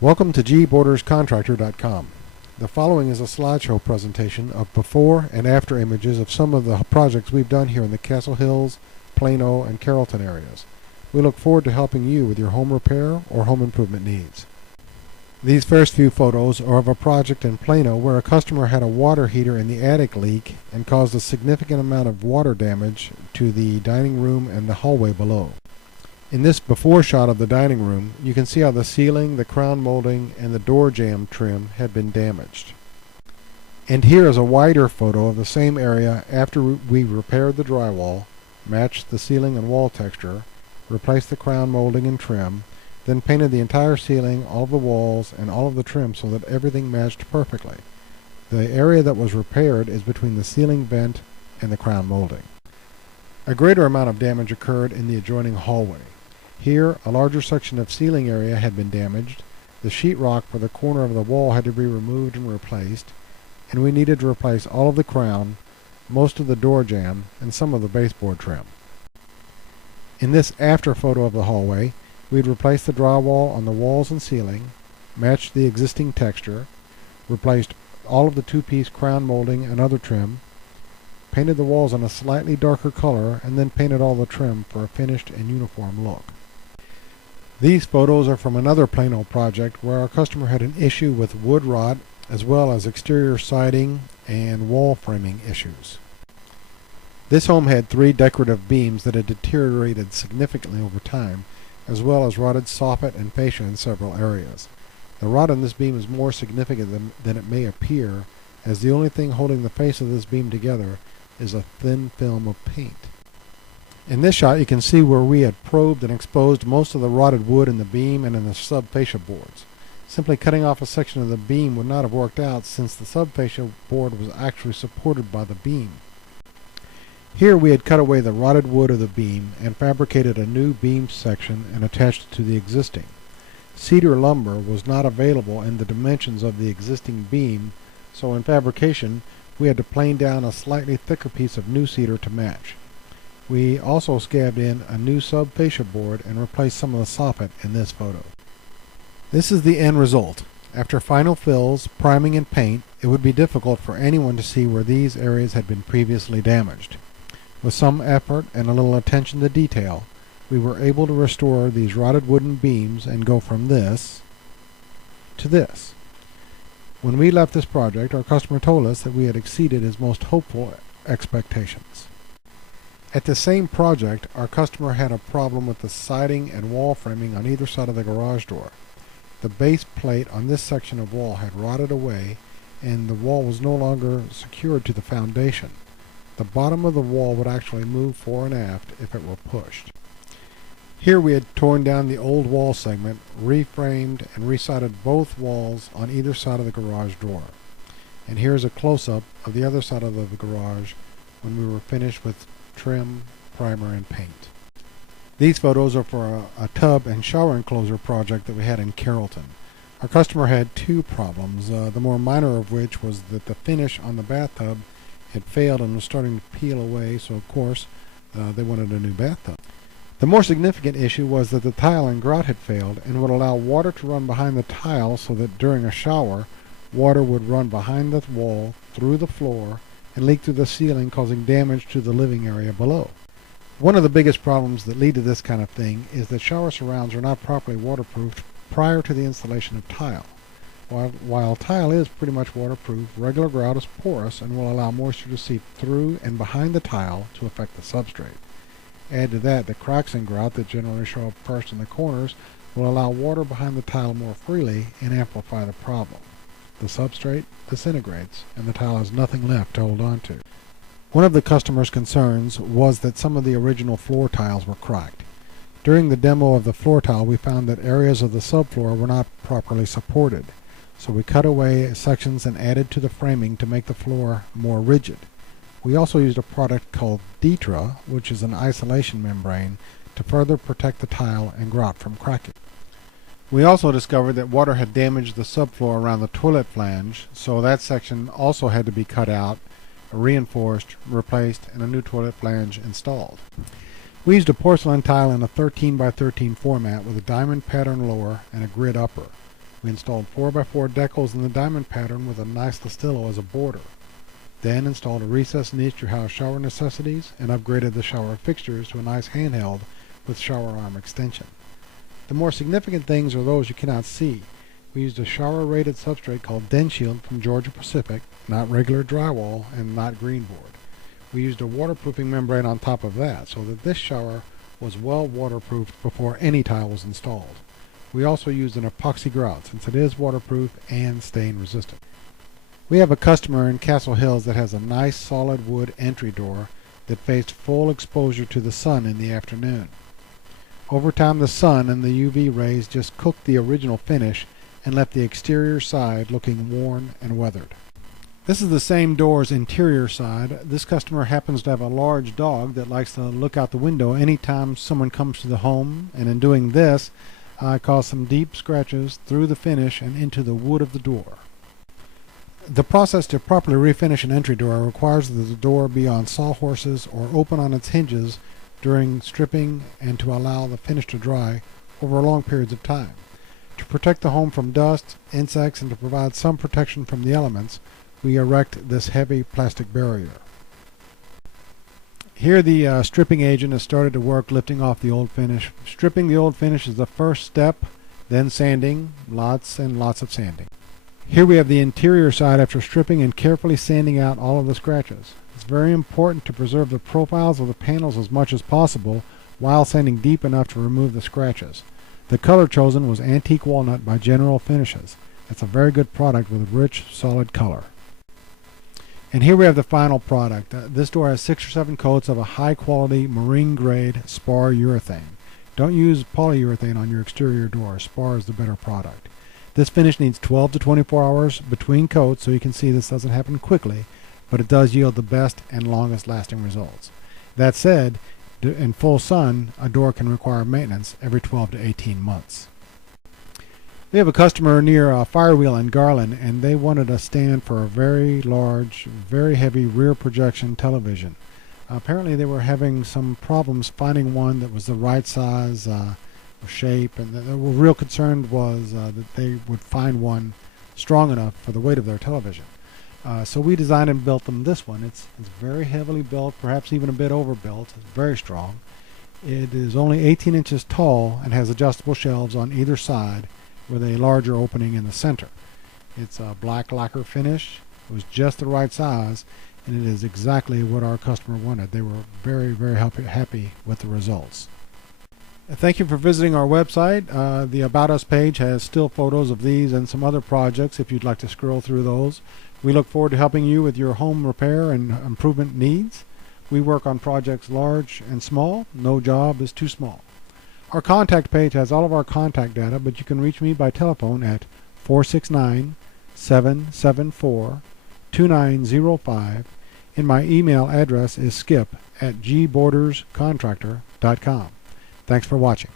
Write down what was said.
Welcome to gborderscontractor.com. The following is a slideshow presentation of before and after images of some of the projects we've done here in the Castle Hills, Plano, and Carrollton areas. We look forward to helping you with your home repair or home improvement needs. These first few photos are of a project in Plano where a customer had a water heater in the attic leak and caused a significant amount of water damage to the dining room and the hallway below. In this before shot of the dining room, you can see how the ceiling, the crown molding, and the door jamb trim had been damaged. And here is a wider photo of the same area after we repaired the drywall, matched the ceiling and wall texture, replaced the crown molding and trim, then painted the entire ceiling, all of the walls, and all of the trim so that everything matched perfectly. The area that was repaired is between the ceiling vent and the crown molding. A greater amount of damage occurred in the adjoining hallway. Here, a larger section of ceiling area had been damaged, the sheetrock for the corner of the wall had to be removed and replaced, and we needed to replace all of the crown, most of the door jamb, and some of the baseboard trim. In this after photo of the hallway, we'd replaced the drywall on the walls and ceiling, matched the existing texture, replaced all of the two-piece crown molding and other trim, painted the walls in a slightly darker color, and then painted all the trim for a finished and uniform look. These photos are from another Plano project where our customer had an issue with wood rot as well as exterior siding and wall framing issues. This home had 3 decorative beams that had deteriorated significantly over time, as well as rotted soffit and fascia in several areas. The rot in this beam is more significant than it may appear, as the only thing holding the face of this beam together is a thin film of paint. In this shot you can see where we had probed and exposed most of the rotted wood in the beam and in the subfascia boards. Simply cutting off a section of the beam would not have worked out since the subfascia board was actually supported by the beam. Here we had cut away the rotted wood of the beam and fabricated a new beam section and attached it to the existing. Cedar lumber was not available in the dimensions of the existing beam, so in fabrication we had to plane down a slightly thicker piece of new cedar to match. We also scabbed in a new subfascia board and replaced some of the soffit in this photo. This is the end result. After final fills, priming, and paint, it would be difficult for anyone to see where these areas had been previously damaged. With some effort and a little attention to detail, we were able to restore these rotted wooden beams and go from this to this. When we left this project, our customer told us that we had exceeded his most hopeful expectations. At the same project, our customer had a problem with the siding and wall framing on either side of the garage door. The base plate on this section of wall had rotted away, and the wall was no longer secured to the foundation. The bottom of the wall would actually move fore and aft if it were pushed. Here we had torn down the old wall segment, reframed, and resided both walls on either side of the garage door. And here's a close-up of the other side of the garage when we were finished with trim, primer, and paint. These photos are for a tub and shower enclosure project that we had in Carrollton. Our customer had 2 problems, the more minor of which was that the finish on the bathtub had failed and was starting to peel away, so of course they wanted a new bathtub. The more significant issue was that the tile and grout had failed and would allow water to run behind the tile so that during a shower, water would run behind the wall, through the floor, and leak through the ceiling, causing damage to the living area below. One of the biggest problems that lead to this kind of thing is that shower surrounds are not properly waterproofed prior to the installation of tile. While tile is pretty much waterproof, regular grout is porous and will allow moisture to seep through and behind the tile to affect the substrate. Add to that the cracks in grout that generally show up first in the corners will allow water behind the tile more freely and amplify the problem. The substrate disintegrates, and the tile has nothing left to hold on to. One of the customer's concerns was that some of the original floor tiles were cracked. During the demo of the floor tile, we found that areas of the subfloor were not properly supported, so we cut away sections and added to the framing to make the floor more rigid. We also used a product called Detra, which is an isolation membrane, to further protect the tile and grout from cracking. We also discovered that water had damaged the subfloor around the toilet flange, so that section also had to be cut out, reinforced, replaced, and a new toilet flange installed. We used a porcelain tile in a 13 by 13 format with a diamond pattern lower and a grid upper. We installed 4x4 decals in the diamond pattern with a nice Listillo as a border. Then installed a recessed niche to house shower necessities and upgraded the shower fixtures to a nice handheld with shower arm extension. The more significant things are those you cannot see. We used a shower-rated substrate called DenShield from Georgia Pacific, not regular drywall and not green board. We used a waterproofing membrane on top of that so that this shower was well waterproofed before any tile was installed. We also used an epoxy grout since it is waterproof and stain resistant. We have a customer in Castle Hills that has a nice solid wood entry door that faced full exposure to the sun in the afternoon. Over time the sun and the UV rays just cooked the original finish and left the exterior side looking worn and weathered. This is the same door's interior side. This customer happens to have a large dog that likes to look out the window anytime someone comes to the home, and in doing this I caused some deep scratches through the finish and into the wood of the door. The process to properly refinish an entry door requires that the door be on sawhorses or open on its hinges during stripping and to allow the finish to dry over long periods of time. To protect the home from dust, insects, and to provide some protection from the elements, we erect this heavy plastic barrier. Here the stripping agent has started to work lifting off the old finish. Stripping the old finish is the first step, then sanding, lots and lots of sanding. Here we have the interior side after stripping and carefully sanding out all of the scratches. It's very important to preserve the profiles of the panels as much as possible while sanding deep enough to remove the scratches. The color chosen was Antique Walnut by General Finishes. It's a very good product with rich, solid color. And here we have the final product. This door has 6 or 7 coats of a high-quality marine-grade spar urethane. Don't use polyurethane on your exterior door. Spar is the better product. This finish needs 12 to 24 hours between coats, so you can see this doesn't happen quickly, but it does yield the best and longest-lasting results. That said, in full sun, a door can require maintenance every 12 to 18 months. We have a customer near Firewheel in Garland, and they wanted a stand for a very large, very heavy rear projection television. Apparently they were having some problems finding one that was the right size or shape, and the real concern was that they would find one strong enough for the weight of their television. So we designed and built them this one. It's very heavily built, perhaps even a bit overbuilt. It's very strong. It is only 18 inches tall and has adjustable shelves on either side with a larger opening in the center. It's a black lacquer finish. It was just the right size, and it is exactly what our customer wanted. They were very, very happy with the results. Thank you for visiting our website. The About Us page has still photos of these and some other projects if you'd like to scroll through those. We look forward to helping you with your home repair and improvement needs. We work on projects large and small. No job is too small. Our contact page has all of our contact data, but you can reach me by telephone at 469-774-2905, and my email address is skip@gborderscontractor.com. Thanks for watching.